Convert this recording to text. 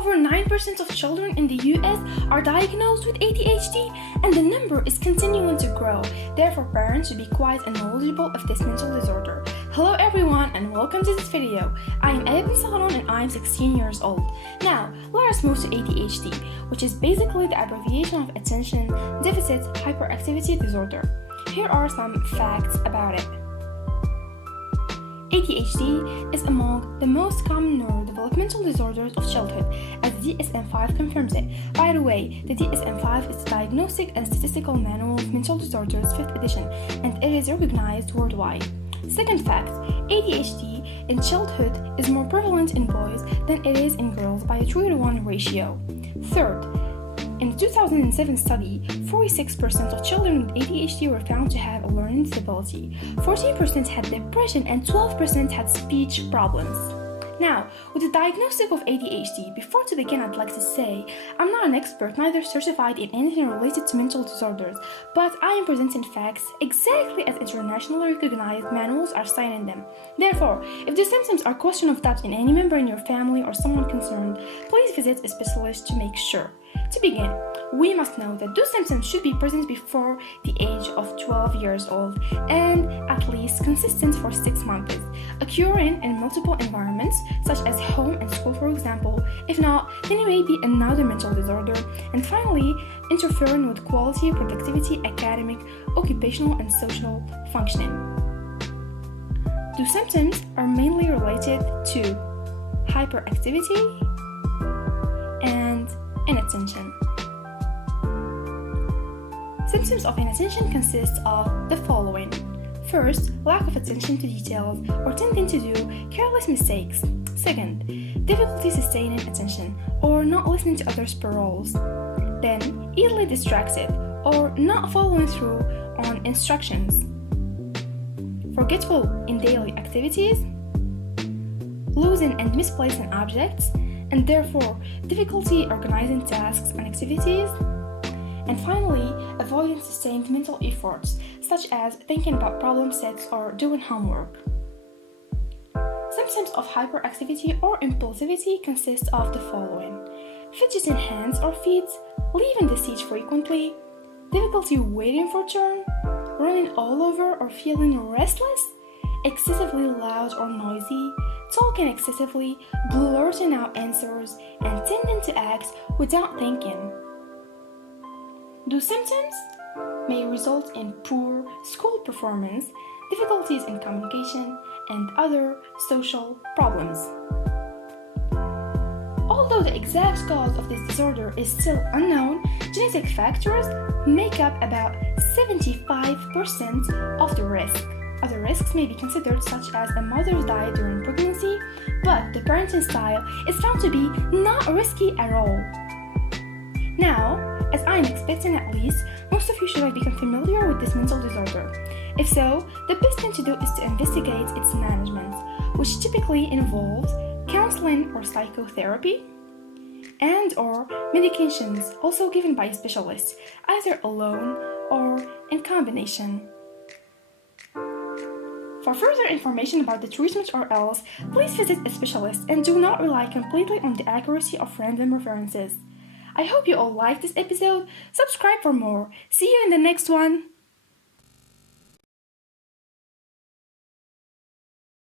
over 9% of children in the US are diagnosed with ADHD, and the number is continuing to grow. Therefore, parents should be quite knowledgeable of this mental disorder. Hello everyone, and welcome to this video. I am Ben-Saghroune and I am 16 years old. Now, let us move to ADHD, which is basically the abbreviation of Attention Deficit Hyperactivity Disorder. Here are some facts about it. ADHD is among the most common neurodevelopmental disorders of childhood, as DSM-5 confirms it. By the way, the DSM-5 is the Diagnostic and Statistical Manual of Mental Disorders 5th edition, and it is recognized worldwide. Second fact, ADHD in childhood is more prevalent in boys than it is in girls by a 3-to-1 ratio. Third, in a 2007 study, 46% of children with ADHD were found to have a learning disability, 14% had depression, and 12% had speech problems. Now, with the diagnosis of ADHD, before to begin, I'd like to say I'm not an expert, neither certified in anything related to mental disorders, but I am presenting facts exactly as internationally recognized manuals are citing them. Therefore, if the symptoms are question of doubt in any member in your family or someone concerned, please visit a specialist to make sure. To begin, we must know that those symptoms should be present before the age of 12 years old and at least consistent for 6 months, occurring in multiple environments such as home and school, for example. If not, then it may be another mental disorder. And finally, interfering with quality, productivity, academic, occupational, and social functioning. The symptoms are mainly related to hyperactivity and inattention. Symptoms of inattention consist of the following. First, lack of attention to details or tending to do careless mistakes. Second, difficulty sustaining attention or not listening to others' paroles. Then, easily distracted or not following through on instructions. Forgetful in daily activities. Losing and misplacing objects, and therefore difficulty organizing tasks and activities. And finally, avoiding sustained mental efforts, such as thinking about problem sets or doing homework. Symptoms of hyperactivity or impulsivity consist of the following: fidgeting hands or feet, leaving the seat frequently, difficulty waiting for turn, running all over or feeling restless, excessively loud or noisy, talking excessively, blurting out answers, and tending to act without thinking. Those symptoms may result in poor school performance, difficulties in communication, and other social problems. Although the exact cause of this disorder is still unknown, genetic factors make up about 75% of the risk. Other risks may be considered, such as a mother's diet during pregnancy, but the parenting style is found to be not risky at all. Now, as I am expecting at least, most of you should have become familiar with this mental disorder. If so, the best thing to do is to investigate its management, which typically involves counseling or psychotherapy, and/or medications also given by a specialist, either alone or in combination. For further information about the treatment or else, please visit a specialist and do not rely completely on the accuracy of random references. I hope you all liked this episode. Subscribe for more. See you in the next one.